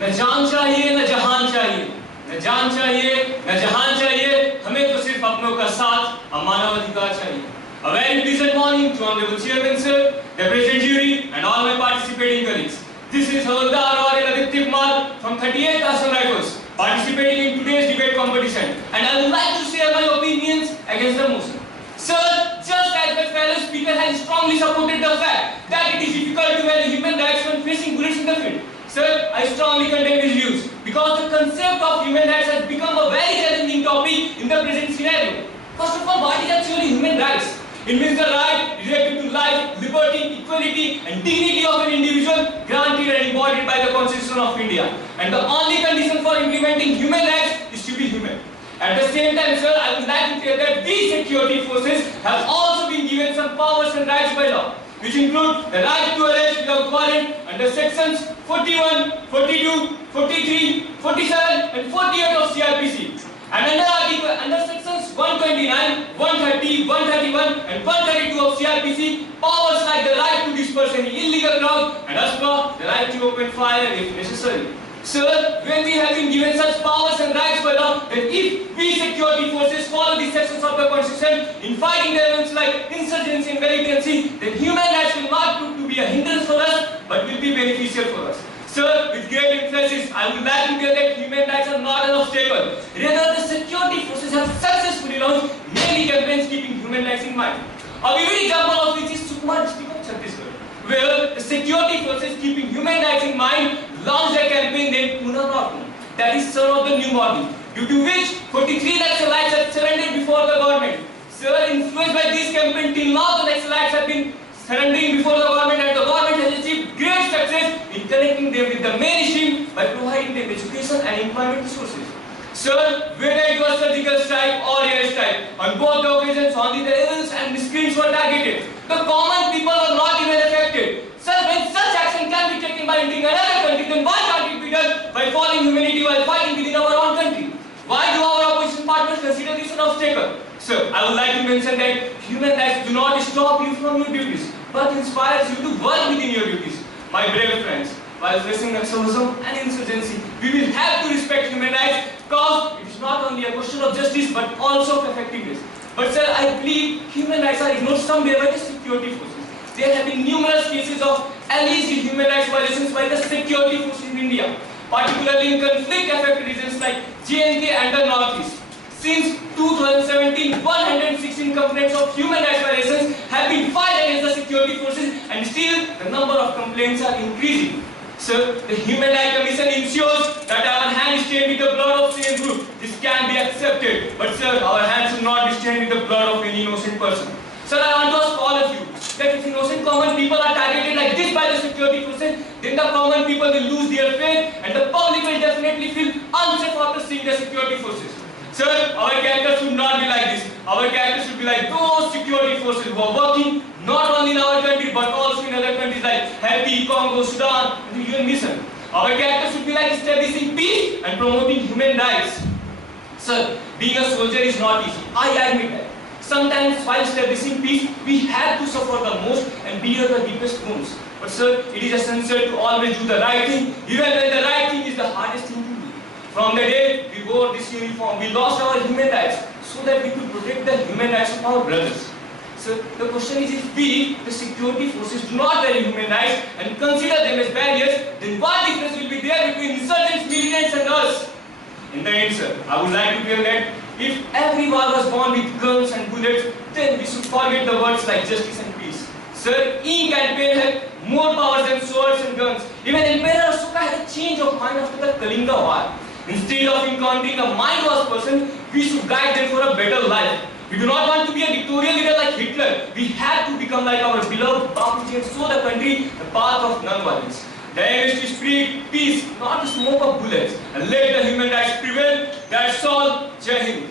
न जान चाहिए न जहान चाहिए, न जान चाहिए न जहान चाहिए, हमें तो सिर्फ अपनों का साथ और मानवाधिकार चाहिए। A very pleasant morning to Honorable Chairman Sir, the President Jury and all my participating colleagues. This is Havaldar Warren Aditya Kumar from 38th Assam Rifles, participating in today's debate competition, and I would like to share my opinions against the motion. Sir, just as the fellow speaker has strongly supported the fact that it is difficult to value human rights when facing bullets in the field, sir, I strongly condemn his views because the concept of human rights has become a very challenging topic in the present scenario. First of all, what is actually human rights? It means the right related to life, liberty, equality and dignity of an individual granted and embodied by the Constitution of India. And the only condition for implementing human rights is to be human. At the same time, sir, I would like to tell that these security forces have also been given some powers and rights by law, which include the right to arrest without warrant under sections 41, 42, 43, 47 and 48 of CRPC. And under sections 129, 130, 131 and 132 of CRPC, powers like the right to disperse any illegal crowd and as well the right to open fire if necessary. Sir, when we have been given such powers and rights by law, then if we security forces follow these sections of the Constitution in fighting the events like insurgency and militancy, then human rights will not prove to be a hindrance for us, but will be beneficial for us. Sir, with great emphasis, I would like to tell that human rights are not an obstacle. Rather, the security forces have successfully launched many campaigns keeping human rights in mind. A vivid example of which is Sukma district of Chhattisgarh, where the security forces keeping human rights in mind launched a campaign named Puna Norton, that is son of the new morning, due to which 43 Naxalites have surrendered before the government. Sir, influenced by this campaign, till now the Naxalites have been surrendering before the government, and the government has achieved great success in connecting them with the mainstream by providing them education and employment resources. Sir, whether it was surgical strike or air strike, on both the occasions only the rebels and miscreants were targeted. The common people were not even affected. Sir, when such action can be taken by entering another country, then why can't it be done by following humanity while fighting within our own country? Why do our opposition partners consider this an obstacle? Sir, I would like to mention that human rights do not stop you from your duties, but inspires you to work within your duties. My brave friends, while facing nationalism and insurgency, we will have to respect human rights because it is not only a question of justice but also of effectiveness. But sir, I believe human rights are ignored somewhere by the security forces. There have been numerous cases of alleged human rights violations by the security forces in India, particularly in conflict-affected regions like J&K and the Northeast. Since 2017, 116 complaints of human rights violations have been filed against the security forces, and still the number of complaints are increasing. Sir, the Human Rights Commission ensures that our hands stained with the blood of same group. This can be accepted, but sir, our hands should not be stained with the blood of any innocent person. Sir, I want to ask all of you that if innocent common people are targeted like this by the security forces, then the common people will lose their faith and the public will definitely feel unsafe after seeing the security forces. Sir, our character should not be like this. Our character should be like those security forces who are working not only in our country but also in other countries like Haiti, Congo, Sudan, and the UN mission. Our character should be like establishing peace and promoting human rights. Sir, being a soldier is not easy. I admit that. Sometimes while establishing peace, we have to suffer the most and bear the deepest wounds. But sir, it is essential to always do the right thing, even when the right thing is the hardest thing to do. From the day we wore this uniform, we lost our human rights so that we could protect the human rights of our brothers. So the question is, if we, the security forces, do not value human rights and consider them as barriers, then what difference will be there between insurgents, militants and us? In the end, sir, I would like to tell that if everyone was born with guns and bullets, then we should forget the words like justice and peace. Sir, ink and pen have more powers than swords and guns. Even Emperor Ashoka had a change of mind after the Kalinga War. Instead of encountering a mindless person, we should guide them for a better life. We do not want to be a dictatorial leader like Hitler. We have to become like our beloved Bapuji and show the country the path of non-violence. The aim is to spread peace, not the smoke of bullets, and let the human rights prevail. That's all. Jai Hind.